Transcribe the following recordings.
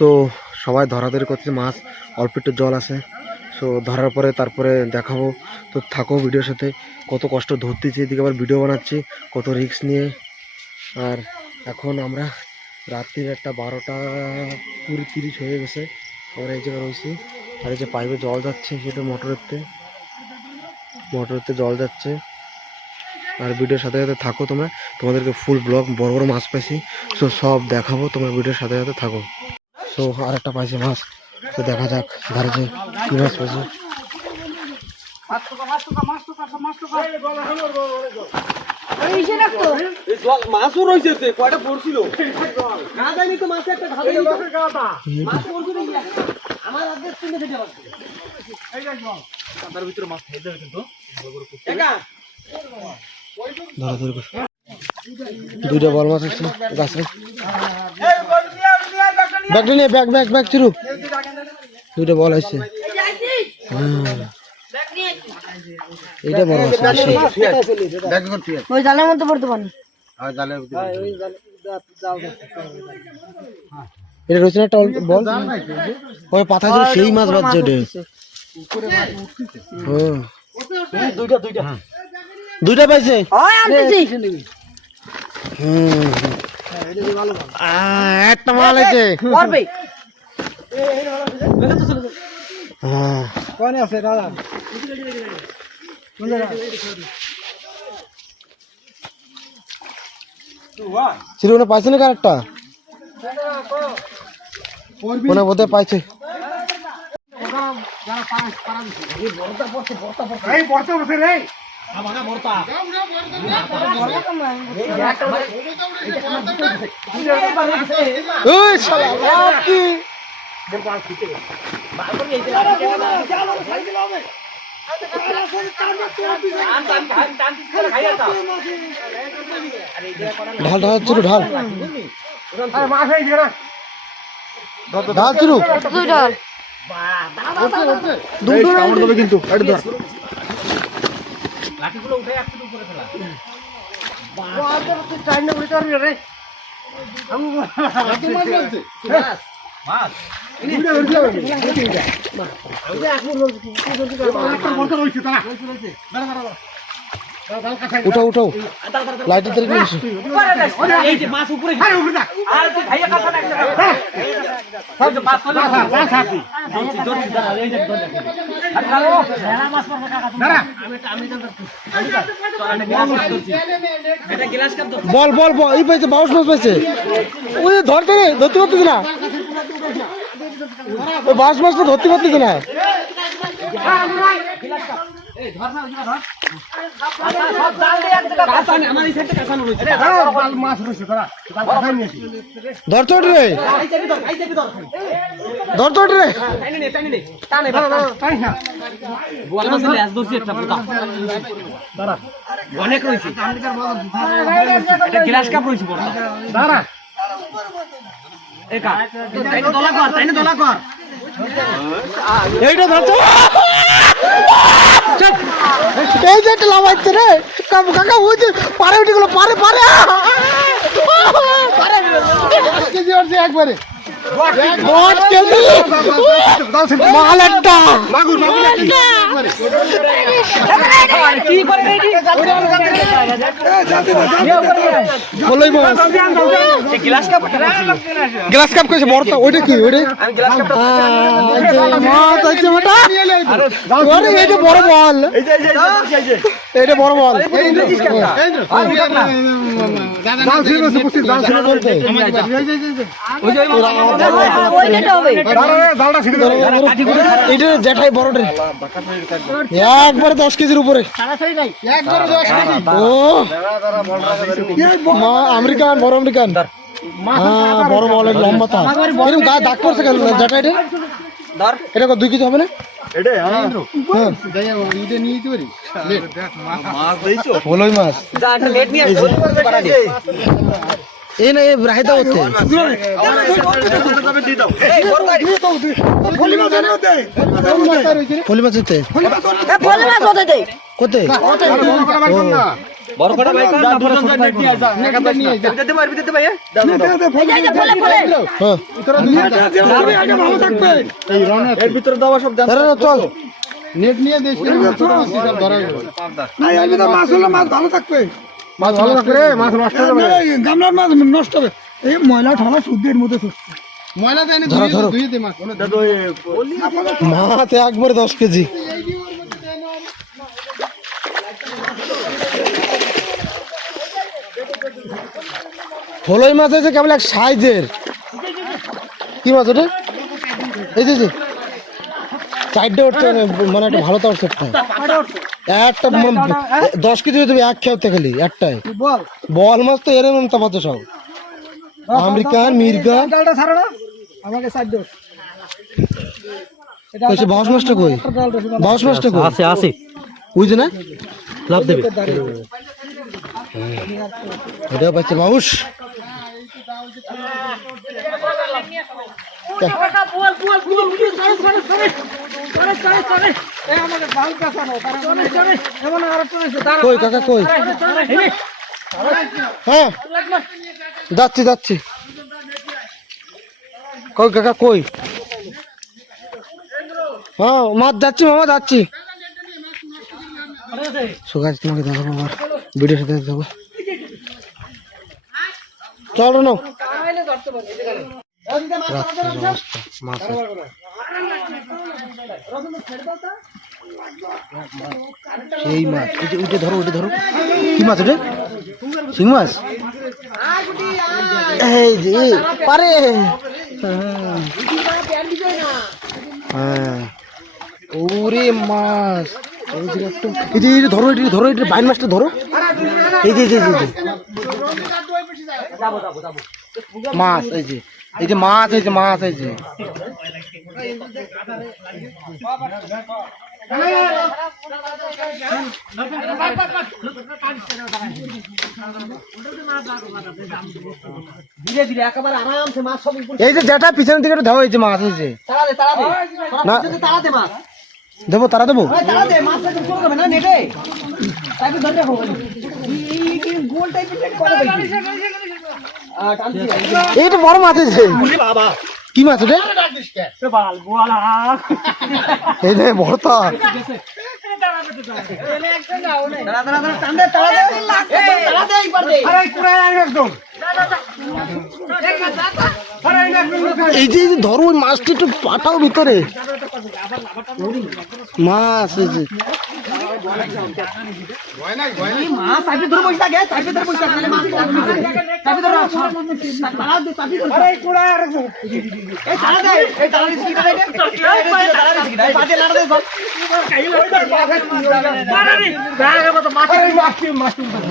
So সবাই ধরাধরি করছে, মাছ অল্প একটু জল আছে। সো ধরার পরে তারপরে দেখাবো। তো থাকো ভিডিওর সাথে, কত কষ্ট ধরতেছি, এদিকে আবার ভিডিও বানাচ্ছি কত রিস্ক নিয়ে। আর এখন আমরা রাত্রির একটা 12:20-30 হয়ে গেছে, আমরা এই জায়গায় রয়েছি। আর এই যে পাইপে জল যাচ্ছে, সেটা মোটরেতে জল যাচ্ছে। আর ভিডিওর সাথে সাথে থাকো তোমরা, তোমাদেরকে ফুল ব্লগ বড় বড় মাছ পাইছি, সো সব দেখাবো, তোমরা ভিডিওর সাথে সাথে থাকো। সো আর একটা পাইছে মাছ, তো দেখা যাক ধারে যে কি মাছ পাইছে। মাছও রয়েছে, কয়টা পড়ছিল না যায়নি তো, মাছে একটা ঘাড়ে মাছ পড়ছিল আমার আগে তিনটে থেকে আসছে। এই দেখ তার ভিতরে মাছ খেয়ে যাবে কিন্তু একা ধরা ধরে দুইটা বল মাছ আছে গাছে। ব্যাগটা নিয়ে ব্যাগ চিরু, দুইটা বল আছে। এইটা বড় আছে, ওই জালের মধ্যে পড়তে পারি। এটা রয়েছে না একটা বল, ওই পাতা ছিল সেই মাছ বাজছে ওটা। দুইটা পাইছে। একটা মাল আছে। চিরুনে পাইছে না কারেক্টটা, মনে বোধ পাইছে। ঢাল ঢাল চিরু ঢাল ঢাল চিরু কিন্তু উঠাও উঠাও লাইটের তরিকে বল বল বল এই পাইছে, বাউশ মাছ পাইছে। ওই ধরতে ধরতে পারতেছে না, ওই বাউশ মাছটা ধরতে পারতেছে না। ধরতে রে ধরতে রে অনেক রয়েছে, গ্লাস কাপ রয়েছে এইটা ধরতে, এই যে একটা লাভ আসছে রে কাকা, বুঝছি পারে উঠে গেল, পারে পারে একবারে গ্লাস কাপ কইছে বড়টা, ওইটা কি ওইটা মাছ আছে ওটা, এইটা বড় বল, এইটা বড় বল। এটা জ্যাঠাই বড়টা একবারে 10 কেজির উপরে। ও আমেরিকান, বড় আমেরিকান, বড় বল, লম্বাটা এরকম গায়ে দাগ পড়ছে কেন জ্যাঠাই? এটা 2 কেজি হবে না? বলোই মাছ এই না, রাহিতা করতে ফলি মাছ হতে কোথায়? বড় কটা ভাই কর না দুজন জন নেট নিয়ে আসা একা নিয়ে আসা দিতে পারবি দিতে ভাই এই যে ফলে ফলে হ্যাঁ ভালো থাকবে এর ভিতরে দাও সব জান আরে চল নেট নিয়ে দেশ ধরা না এর ভিতরে মাছ হলে মাছ ভালো থাকবে মাছ ভালো রাখবে রে মাছ নষ্ট হবে গামলার মাছ নষ্ট হবে এই ময়লা ঠালা শুদ্ধের মধ্যে থাকছে ময়লা দেয়নি ধুয়ে দে মাছ মাছ একবারে 10 কেজি ফলই মাছ আছে কেবল এক সাইজের কি মাছ ওটা এই যে চারটে উঠছে মানে একটা ভালো তার সেটটা একটা 10 কেজি তুমি এক খেতে খালি একটাই বল মাছ তো এরকম তাপাতে সব আমেরিকান মির্গা ডালটা ছাড়ো না আমাকে সাইড দাও কইছে বাউস মাছটা কই বাউস মাছটা কই আছে আছে বুঝছ না লাভ দেবে এটা পাচ্ছে বাউস কই কাকা কই হ্যাঁ যাচ্ছি যাচ্ছি কই কাকা কই হ্যাঁ মাছ যাচ্ছি মামা যাচ্ছি সুগাজ তোমাকে দেখাবো আবার ভিডিওর সাথে দেখাবো চলো না রাত্রের অবস্থা মাছের সেই মাছ উঠে ধরো কি মাছ ওটা শিং মাছ এই যে পারে হ্যাঁ ওরে মাছ এই যে ধরো এটা বাইন মাছটা ধরো এই যে মাছ এই যে মাছ এই যে ধীরে ধীরে একেবারে আরামসে মাছ সব এই যে যেটা পিছনের দিকে ধরো এই যে মাছ এই যে তাড়াতে না তাড়াতে মাছ দেবো তারা দেবো তাড়াতে মাছ একদম চলে যাবে না নেটে তাই ধরে রাখো এই গোল টাইপের নেট করে দেবে এইটা বড় মাছ আছে বাবা কি মাছ ওটা বাল গোয়ালা এই রে বড়টা এই যে ধরো ওই মাছটা একটু পাঠাও ভিতরে মাছ এই যে মাছ চাপি ধরে বসে থাকে চাপি ধরে বসে থাকে মাছ চাপি ধরে তাড়া দে চাপি ধরে আরে কুড়া আর এই তাড়া দে এই তাড়া দিস কি দে তাড়া দিস কি দে পাতে লাড়া দে সব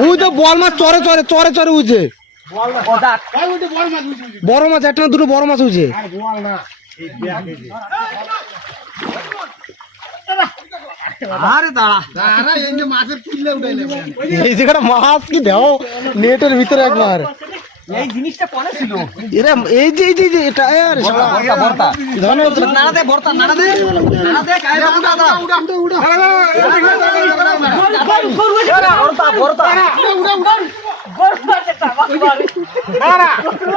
ওই তো বল মাছ চরে উঠছে বড় মাছ একটা না দুটো বড় মাছ উঠছে আরে দাঁড়া এই জায়গাটা মাছ কি দেও নেটের ভিতরে একবার এই জিনিসটা কোনে ছিল এরা এই যে এটা আর বর্তা নাড়া দে বর্তা নাড়া দে কায়দা উড়া বর্তা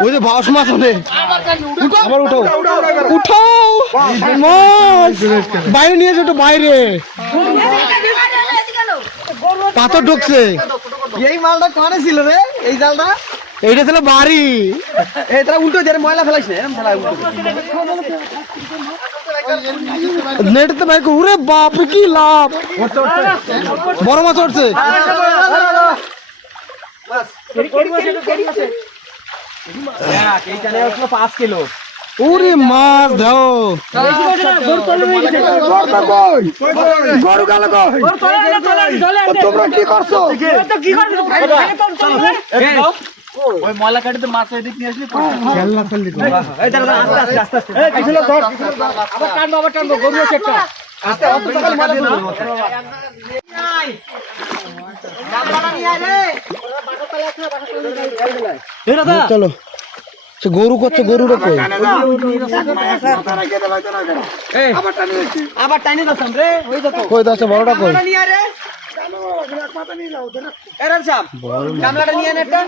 ওই যে বাউস মাছ হবে আবার উঠাও মাছ বাইরে নিয়ে যেত বাইরে পাথর ঢুকছে এই মালটা কোনে ছিল রে এই জালটা এইটা ছিল বাড়ি এই তারা উল্টো দিয়ে ময়লা ফেলাইছ না এরকম ফেলাই উল্টো নেটতে ভাই উরে বাপ রে কি লাভ বড় মাছ উঠছে ওরে মাছ দাও গরু গেল তোমরা কি করছো ওই ময়লা কাটিতে মাছ এদিক নিয়ে আসলি আবার টানবো গরু আছে একটা আস্তে চলো সে গরু করছে গরুটা কই আবার টানি দাম রে ওই দেখো কই দাসে বড়টা কই এক মাথা নিয়ে যাও ধরে এরকম সাম বল গামলাটা নিয়ে আন একটা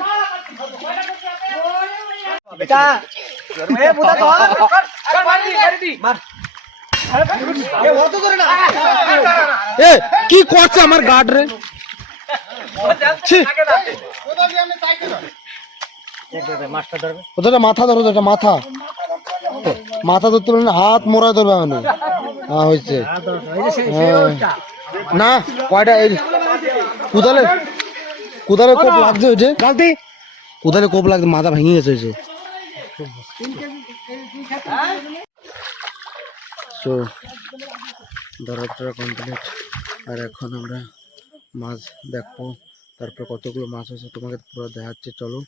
বেটা এ বুদা ধর মার এ অত করে না এ কি করছে আমার গার্ড রে ছি ওটা মাথা ধরো ওটা মাথা মাথা ধরতে পারলে না, হাত মোড়া ধরবে আমি হ্যাঁ হয়েছে না কয়টা এই কুদালে কুদালে কোপ লাগছে ওই যে কুদালে কোপ লাগছে মাথা ভেঙে গেছে ওই যে তো ধরাটা কমপ্লিট আর এখন আমরা মাছ দেখবো তারপর কতগুলো মাছ আছে তোমাকে পুরো দেখাচ্ছে চলো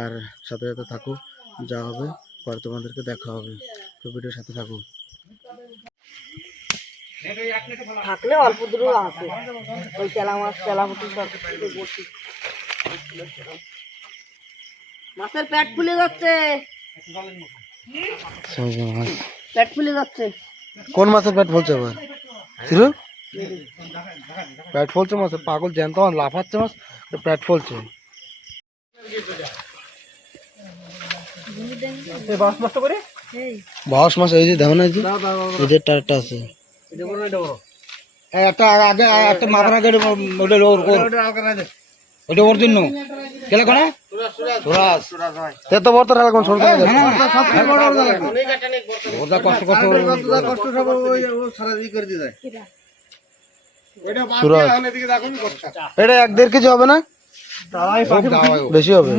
আর সাথে সাথে থাকো যা হবে পরে তোমাদেরকে দেখা হবে তো ভিডিওর সাথে থাকো থাকলে অল্প দূর আছে ওই চেলা মাছ চেলা পুটি সব বসি মাছের পেট ফুলে যাচ্ছে পেট ফুলে যাচ্ছে কোন মাছের পেট ফলছে আবার শিরু পেট ফলছে মাছের পাগল জ্যান্ত মাছ লাফাচ্ছে মাছ পেট ফলছে বাস মাছ এই যে দেখো না এই যে টারটা আছে একটা আগে একটা মাথার আগে ওটা ওটা ওর জন্য কেলা কোনা সুরাজ এত বড় তো রাখুন ছোট ওটা কষ্ট কষ্ট সুরাজ এটা 1-1.5 কেজি হবে না বেশি হবে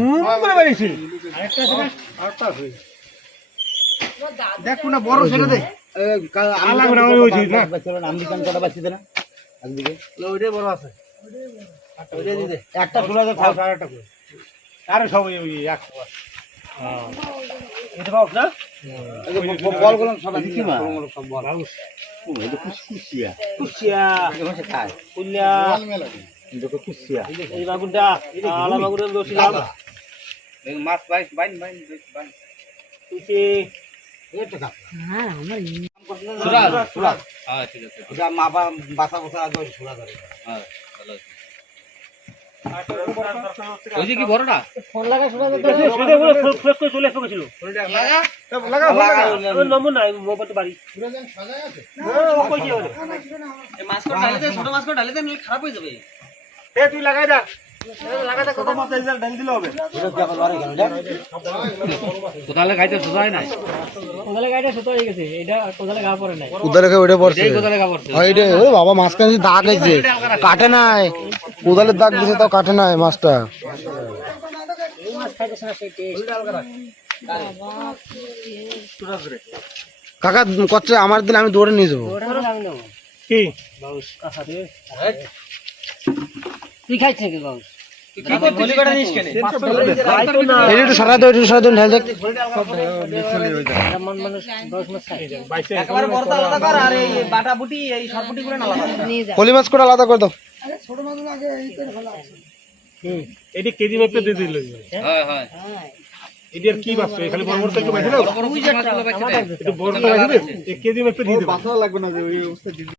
দেখ না বড় ছেলে দে একটা সুরাজ আরে সব এটা বাপ না বলগুলো সব দেখি মা সব বল কুসিয়া কুসিয়া এমন খায় কুলিয়া দেখো কুসিয়া এই বাগুনটা আলা বাগুনের দোষিলাম এই মাছ বাইন বাইন বাইন বাইন কুসি এটা কা হ্যাঁ আমার সুরাজ সুরাজ হ্যাঁ ঠিক আছে ওটা মা বাসা বাসা আগে সুরাজ ধরে হ্যাঁ ভালো আছে ওই যে কি বড়টা ফোন লাগা শুরু করতে সেটা বলে ফ্রেশ করে চলে এসেছিল লাগা লাগা ওই নম্বর নাই মোবাইল বাড়ি সুরাজন সাজায় আছে হ্যাঁ ও কই কি হলো এই মাছ করে ডালে দে ছোট মাছ করে ডালে দে নিলে খারাপ হয়ে যাবে এ তুই লাগাই দা লাগাই দা ছোট মাছ এসে ডাল দিলে হবে কোদালে গাইতে সুজায় নাই কোদালে গাড়িটা ছোট হয়ে গেছে এটা কোদালে গা পড়ে নাই কুদালে ওইটা পড়ছে এই কোদালে গা পড়ছে হয় রে ওরে বাবা মাছখানে দাগ হয়েছে কাটে নাই কুদালের দাগ দিছে তাও কাটে নাই মাছটা এই মাছ খাইতেছ না সেই টেস্ট কাকা করছে আমার দিলে আমি দৌড়ে নিয়ে যাবো ওটা আমি নেব কি বাউস কাকা রে তুই খাইছ নাকি বাউস কি করছিস গলি নিস কেন খাইতো না এই একটু সরাই দাও ঢেল দেখ মন মানুষ 10 মাস খায় একবার বড়টা আলাদা কর আর এই বাটা বুটি এই সরপুটি করে না আলাদা নিয়ে যা পলি মাছ করে আলাদা করে দাও ছোট মাছ লাগে এই করে ভালো আছে এটি কেজি মাপে দিয়ে দিল হ্যাঁ হ্যাঁ এটি আর কি মাছ খালি বড় বড় একটু বাইছে দাও বড় বড় মাছগুলো বাইছে দে একটু বড় বাইছে দে 1 কেজি মাপে দিয়ে দেব